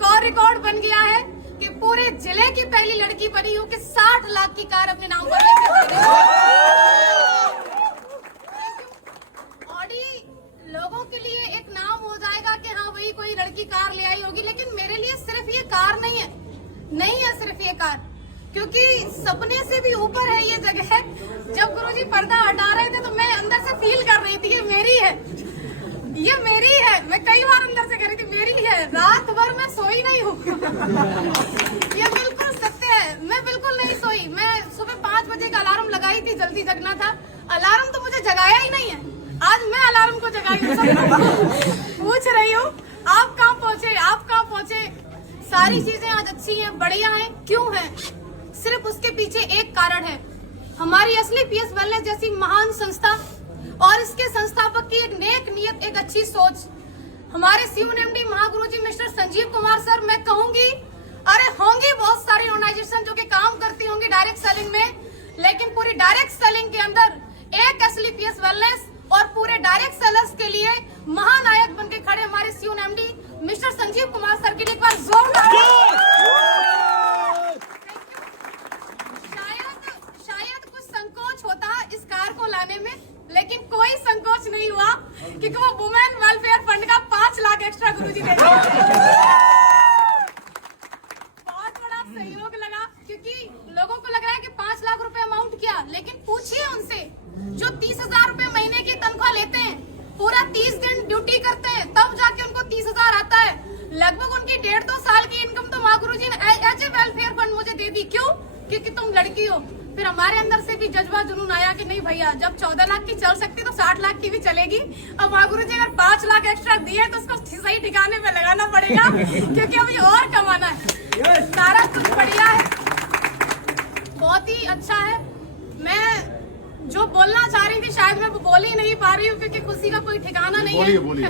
एक और रिकॉर्ड बन गया है कि पूरे जिले की पहली लड़की बनी हूँ कि 60 लाख की कार अपने नाम पर लेकर ऑडी लोगों के लिए एक नाम हो जाएगा कि हाँ वही कोई लड़की कार ले आई होगी, लेकिन मेरे लिए सिर्फ ये कार नहीं है सिर्फ ये कार, क्योंकि सपने से भी ऊपर है ये जगह। जब गुरुजी पर्दा हटा रहे थे तो मैं अंदर से फील कर रही थी ये मेरी है। मैं कई बार अंदर से कह रही थी मेरी है। रात भर मैं सोई नहीं हूँ। ये बिल्कुल सत्य है, मैं बिल्कुल नहीं सोई। मैं सुबह 5 बजे का अलार्म लगाई थी, जल्दी जगना था। अलार्म तो मुझे जगाया ही नहीं है, आज मैं अलार्म को जगाई हूँ। पूछ रही हूँ आप कहाँ पहुँचे। सारी चीजें आज अच्छी हैं, बढ़िया हैं। क्यों है? सिर्फ उसके पीछे एक कारण है, हमारी असली पीएस वेलनेस जैसी महान संस्था और इसके संस्थापक की एक नेक नियत, एक अच्छी सोच। हमारे CUNMD महागुरुजी मिस्टर संजीव कुमार सर, मैं कहूंगी अरे होंगी बहुत सारी ऑर्गेनाइजेशन जो कि काम करती होंगी डायरेक्ट सेलिंग में, लेकिन पूरी डायरेक्ट सेलिंग के अंदर एक असली पीएस वेलनेस और पूरे डायरेक्ट सेलर्स के लिए महानायक बनके खड़े हमारे CUNMD mister Sanjeev Kumar sir के लिए एक बार जोरदार। शायद कुछ संकोच होता इस कार को लाने में, लेकिन कोई संकोच नहीं हुआ क्योंकि वो वुमेन वेलफेयर फंड का 5 लाख एक्स्ट्रा गुरुजी दे दिया। बहुत बड़ा सहयोग लगा, क्योंकि लोगों को लग रहा है कि 5 लाख रुपए अमाउंट क्या, लेकिन पूछिए उनसे जो 30,000 रुपए महीने की तनख्वाह लेते हैं, पूरा 30 दिन ड्यूटी करते हैं, तब जाके उनको 30,000 आता है। लगभग उनकी 1.5-2 साल की इनकम तो माँ गुरुजी ने एज ए वेलफेयर फंड मुझे दे दी। क्यों? क्योंकि तुम लड़की हो। फिर हमारे अंदर से भी जज्बा जुनून आया कि नहीं भैया, जब 14 लाख की चल सकती तो 60 लाख की भी चलेगी। अब माँ गुरुजी अगर 5 लाख एक्स्ट्रा दिए तो उसको सही ठिकाने पे लगाना पड़ेगा, क्योंकि अभी और कमाना है। सारा कुछ बढ़िया है, बहुत ही अच्छा है। मैं जो बोलना चाह रही थी शायद मैं बोल ही नहीं पा रही हूँ, क्योंकि खुशी का कोई ठिकाना नहीं है। बोलिए।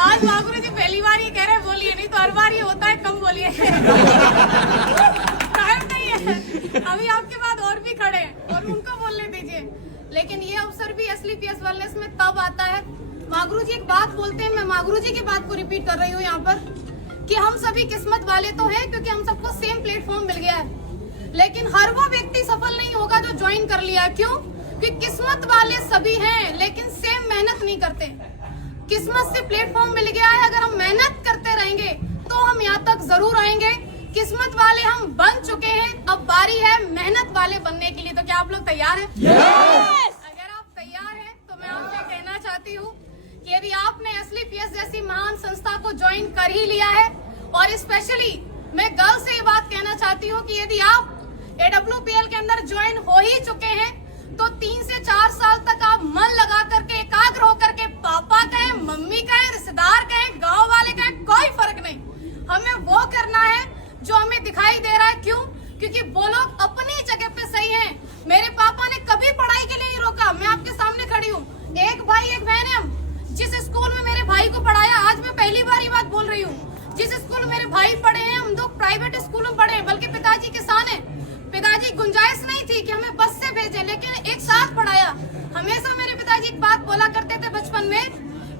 आज माँ गुरुजी पहली बार ये कह रहे बोलिए, नहीं तो हर बार ये होता है कम बोलिए। टाइम नहीं है, अभी आपके बाद और भी खड़े हैं और उनको बोलने दीजिए। लेकिन ये अवसर भी असली पीएस वेलनेस में तब आता है। माँ गुरुजी एक बात बोलते हैं, मैं माँ गुरुजी की बात को रिपीट कर रही हूँ यहाँ पर, कि हम सभी किस्मत वाले तो हैं क्योंकि हम सबको सेम प्लेटफॉर्म मिल गया है, लेकिन हर वो व्यक्ति सफल नहीं होगा जो ज्वाइन कर लिया। क्यों? क्योंकि किस्मत वाले सभी हैं लेकिन सेम मेहनत नहीं करते। किस्मत से प्लेटफॉर्म मिल गया है, अगर हम मेहनत करते रहेंगे तो हम यहाँ तक जरूर आएंगे। किस्मत वाले हम बन चुके हैं, अब बारी है मेहनत वाले बनने के लिए। तो क्या आप लोग तैयार हैं? अगर आप तैयार हैं तो मैं आपसे कहना चाहती हूँ कि यदि आपने असली पीएस जैसी महान संस्था को ज्वाइन कर ही लिया है, और स्पेशली मैं गर्ल्स से ये बात कहना चाहती हूँ कि यदि आप AWPL के अंदर ज्वाइन हो ही चुके हैं तो 3 से 4 साल तक आप मन लगा करके, एकाग्र होकर के, पापा कहें, मम्मी कहें, रिश्तेदार कहें, गांव वाले कहें, कोई फर्क नहीं, हमें वो करना है जो हमें दिखाई दे रहा है। क्यों? क्योंकि वो लोग अपनी जगह पे सही हैं। मेरे पापा ने कभी पढ़ाई के लिए नहीं रोका, मैं आपके सामने खड़ी हूँ। एक भाई एक बहन है, जिस स्कूल में मेरे भाई को पढ़ाया, आज मैं पहली बार ये बात बोल रही हूँ, जिस स्कूल में मेरे भाई पढ़े हैं, हम लोग प्राइवेट स्कूल में पढ़े हैं, बल्कि पिताजी किसान है। पिताजी गुंजाइश नहीं थी कि हमें बस से भेजें, लेकिन एक साथ पढ़ाया। हमेशा मेरे पिताजी एक बात बोला करते थे बचपन में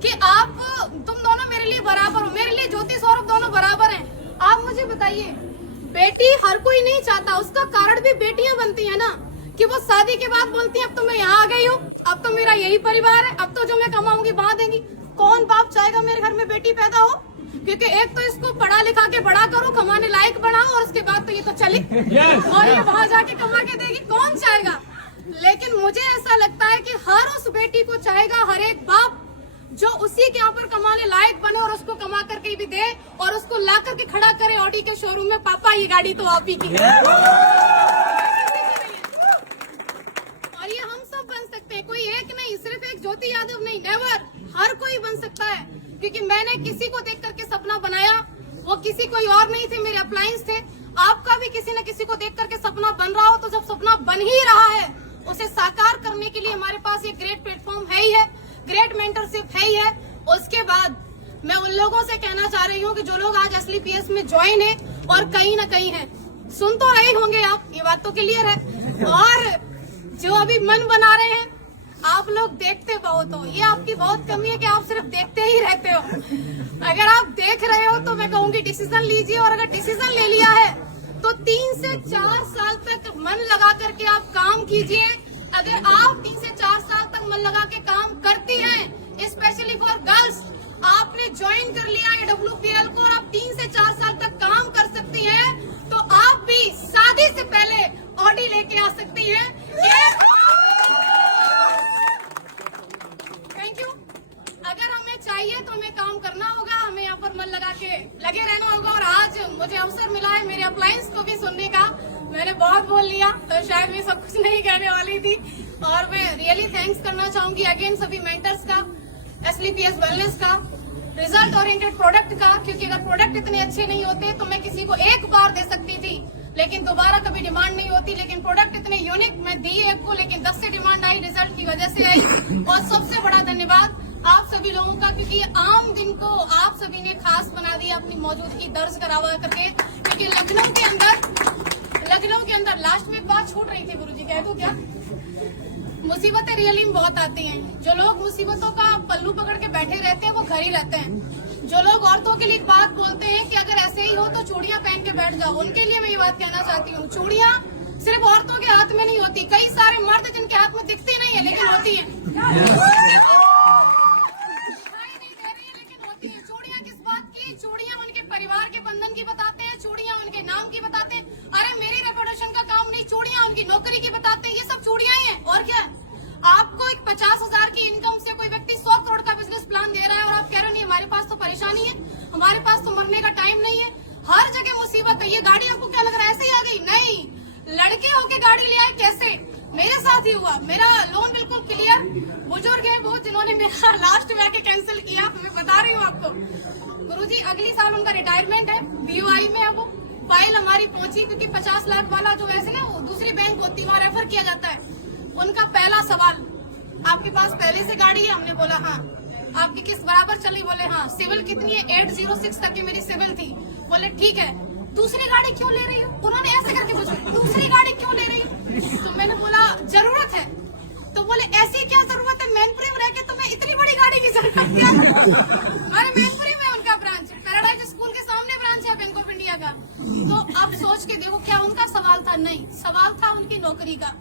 कि तुम दोनों मेरे लिए बराबर हो। मेरे लिए ज्योति सौरभ दोनों बराबर हैं। आप मुझे बताइए, बेटी हर कोई नहीं चाहता, उसका कारण भी बेटियां बनती है ना, कि वो शादी के बाद बोलती है अब तो मैं यहाँ आ गई हूँ, अब तो मेरा यही परिवार है, अब तो जो मैं कमाऊंगी वहां देंगी। कौन बाप चाहेगा मेरे घर में बेटी पैदा हो? क्योंकि एक तो इसको पढ़ा लिखा के बड़ा करो, कमाने लायक बनाओ, और उसके बाद तो ये तो चली और ये वहां जाके कमा के देगी, कौन चाहेगा? लेकिन मुझे ऐसा लगता है कि हर उस बेटी को चाहेगा हर एक बाप जो उसी के यहाँ पर कमाने लायक बने और उसको कमा करके भी दे और उसको ला करके खड़ा करे ऑडी के शोरूम में, पापा ये गाड़ी तो आप ही की है। और ये हम सब बन सकते हैं, कोई एक नहीं, सिर्फ एक ज्योति यादव नहीं, नेवर, हर कोई बन सकता है। क्योंकि मैंने किसी को देख करके सपना बनाया, वो किसी कोई और नहीं थे, मेरे अपलायंस थे। आपका भी किसी न किसी को देख करके सपना बन रहा हो, तो जब सपना बन ही रहा है उसे साकार करने के लिए हमारे पास ये ग्रेट प्लेटफॉर्म है ही है, ग्रेट मेंटरशिप है ही है। उसके बाद मैं उन लोगों से कहना चाह रही हूँ कि जो लोग आज असली पीएस में ज्वाइन है और कहीं न कहीं है, सुन तो रहे होंगे आप, ये बात तो क्लियर है, और जो अभी मन बना रहे हैं, आप लोग देखते बहुत हो, ये आपकी बहुत कमी है कि आप सिर्फ देखते ही रहते हो। अगर आप देख रहे हो तो मैं कहूंगी डिसीजन लीजिए, और अगर डिसीजन ले लिया है तो 3 से 4 साल तक मन लगा करके आप काम कीजिए। अगर आप 3 से 4 साल तक मन लगा के काम करती हैं, स्पेशली फॉर गर्ल्स, आपने ज्वाइन कर लिया है WPL को और आप 3 से 4 साल तक काम कर सकती हैं, तो आप भी शादी से पहले ऑडी लेके आ सकती हैं। Thank you. अगर हमें चाहिए तो हमें काम करना होगा, हमें यहाँ पर मन लगा के लगे रहना होगा। और आज मुझे अवसर मिला है मेरे अप्लायंस को भी सुनने का। मैंने बहुत बोल लिया तो शायद मैं सब कुछ नहीं कहने वाली थी, और मैं रियली थैंक्स करना चाहूंगी अगेन सभी मेंटर्स का, SLPS वेलनेस का, रिजल्ट ओरिएंटेड प्रोडक्ट का, क्योंकि अगर प्रोडक्ट इतने अच्छे नहीं होते तो मैं किसी को एक बार दे सकती थी लेकिन दोबारा कभी डिमांड नहीं होती, लेकिन प्रोडक्ट इतने यूनिक मैं दी एक को, लेकिन 10 से डिमांड आई, रिजल्ट की वजह से आई। और सबसे बड़ा धन्यवाद आप सभी लोगों का, क्योंकि आम दिन को आप सभी ने खास बना दिया अपनी मौजूदगी दर्ज करवा करके। क्योंकि लखनऊ के अंदर लास्ट में एक बात छूट रही थी, गुरुजी कह दूं क्या, मुसीबतें रियली में बहुत आती हैं। जो लोग मुसीबतों का पल्लू पकड़ के बैठे रहते हैं वो घर ही रहते हैं। जो लोग औरतों के लिए बात बोलते हैं कि अगर ऐसे ही हो तो चूड़ियां पहन के बैठ जाओ, उनके लिए मैं ये बात कहना चाहती हूँ, चूड़ियां सिर्फ औरतों के हाथ में नहीं होती, कई सारे मर्द जिनके हाथ में दिखती नहीं है लेकिन होती है। चूड़ियां किस बात की? चूड़ियां उनके परिवार के बंधन की बताते हैं, चूड़ियां उनके नाम की बताते हैं। अरे मेरी रेपुटेशन का काम नहीं, चूड़ियां उनकी नौकरी की बताते हैं। ये सब चूड़ियां ही है और क्या। आपको एक 50,000 की इनकम से कोई व्यक्ति 100 करोड़ का बिजनेस प्लान दे रहा है और आप कह रहे नहीं हमारे पास तो परेशानी है, हमारे पास तो मरने का टाइम नहीं है। हर जगह मुसीबत है। ये गाड़ी आपको क्या लग रहा है ऐसे ही आ गई? नहीं, लड़के होके गाड़ी ले आए। कैसे? मेरे साथ ही हुआ। मेरा लोन बिल्कुल क्लियर, बुजुर्ग है वो जिन्होंने मेरा लास्ट में आके कैंसिल किया, मैं बता रही हूँ आपको। गुरुजी अगली साल उनका रिटायरमेंट है, BOI में है वो। फाइल हमारी पहुंची क्योंकि 50 लाख वाला जो वैसे ना वो दूसरी बैंक होती है वहाँ रेफर किया जाता है। उनका पहला सवाल, आपके पास पहले से गाड़ी है? हमने बोला हाँ। आपकी किस बराबर चली? बोले हाँ। सिविल कितनी है? 806 तक की मेरी सिविल थी। बोले ठीक है, दूसरी गाड़ी क्यों ले रही हो? उन्होंने ऐसे करके पूछा, दूसरी गाड़ी क्यों ले रही हो? तो मैंने बोला जरूरत है। तो बोले ऐसी क्या जरूरत है, मैनपुरी में रह के तुम्हें इतनी बड़ी गाड़ी की जरूरत क्या? अरे मैनपुरी में उनका ब्रांच है, पैराडाइज स्कूल के सामने ब्रांच है बैंक ऑफ इंडिया का। तो अब सोच के देखो क्या उनका सवाल था? नहीं, सवाल था उनकी नौकरी का।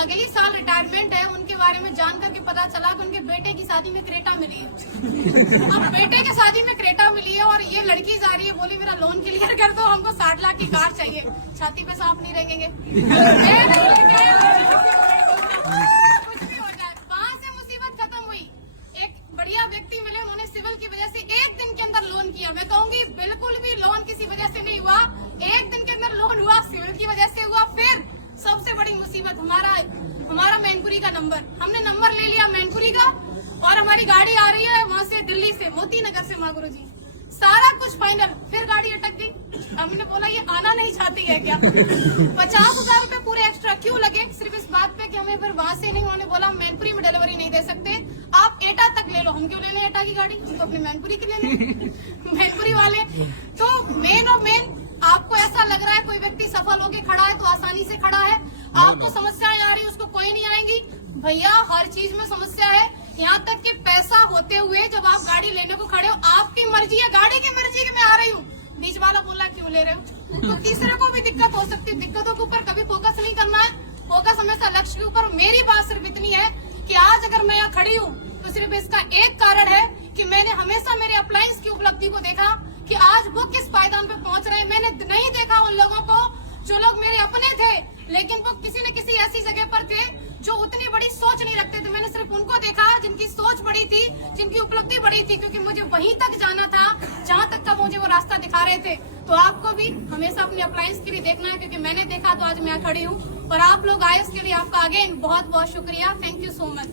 अगली साल रिटायरमेंट है, उनके बारे में जान करके पता चला कि उनके बेटे की शादी में क्रेटा मिली है। अब बेटे की शादी में क्रेटा मिली है और ये लड़की जा रही है, बोली मेरा लोन क्लियर कर दो, हमको 60 लाख की कार चाहिए। छाती पे सांप नहीं रहेंगे, कुछ भी हो जाए। वहाँ से मुसीबत खत्म हुई। एक बढ़िया व्यक्ति मिले, उन्होंने सिविल की वजह से एक दिन के अंदर लोन किया। मैं कहूंगी बिल्कुल भी लोन किसी वजह से नहीं हुआ, एक दिन के अंदर लोन हुआ, सिविल की वजह से हुआ। फिर सबसे बड़ी मुसीबत हमारा मैनपुरी का नंबर, हमने नंबर ले लिया मैनपुरी का और हमारी गाड़ी आ रही है वहाँ से, दिल्ली से, मोती नगर से। माँ गुरुजी सारा कुछ फाइनल, फिर गाड़ी अटक गई। हमने बोला ये आना नहीं चाहती है क्या? 50,000 रूपए पूरे एक्स्ट्रा क्यों लगे? सिर्फ इस बात पे कि हमें फिर वहाँ से नहीं, उन्होंने बोला मैनपुरी में डिलीवरी नहीं दे सकते, आप एटा तक ले लो। हम क्यों लेने एटा की गाड़ी, हमको अपने मैनपुरी की लेने। मैनपुरी वाले तो मेन और मेन, आपको ऐसा लग रहा है कोई व्यक्ति सफल होके खड़ा है तो आसानी से खड़ा है, आपको समस्याएं आ रही उसको कोई नहीं आएंगी। भैया हर चीज में समस्या है, यहाँ तक कि पैसा होते हुए जब आप गाड़ी लेने को खड़े हो, आपकी मर्जी है, गाड़ी की मर्जी की मैं आ रही हूँ, बीच वाला बोला क्यों ले रहे हो? तो तीसरे को भी दिक्कत हो सकती है। दिक्कतों के ऊपर कभी फोकस नहीं करना है, फोकस हमेशा लक्ष्य के ऊपर। मेरी बात सिर्फ इतनी है कि आज अगर मैं यहाँ खड़ी हूँ तो सिर्फ इसका एक कारण है कि मैंने हमेशा मेरे अप्लायंस की उपलब्धि को देखा कि आज वो किस पायदान पे पहुंच रहे हैं। मैंने नहीं देखा उन लोगों को जो लोग मेरे अपने थे लेकिन वो किसी न किसी ऐसी जगह पर थे जो उतनी बड़ी सोच नहीं रखते थे। मैंने सिर्फ उनको देखा जिनकी सोच बड़ी थी, जिनकी उपलब्धि बड़ी थी, क्योंकि मुझे वहीं तक जाना था जहाँ तक का मुझे वो रास्ता दिखा रहे थे। तो आपको भी हमेशा अपने अप्लायंस के लिए देखना है, क्योंकि मैंने देखा तो आज मैं खड़ी हूँ और आप लोग आए उसके लिए आपका अगेन बहुत बहुत शुक्रिया। Thank you so much.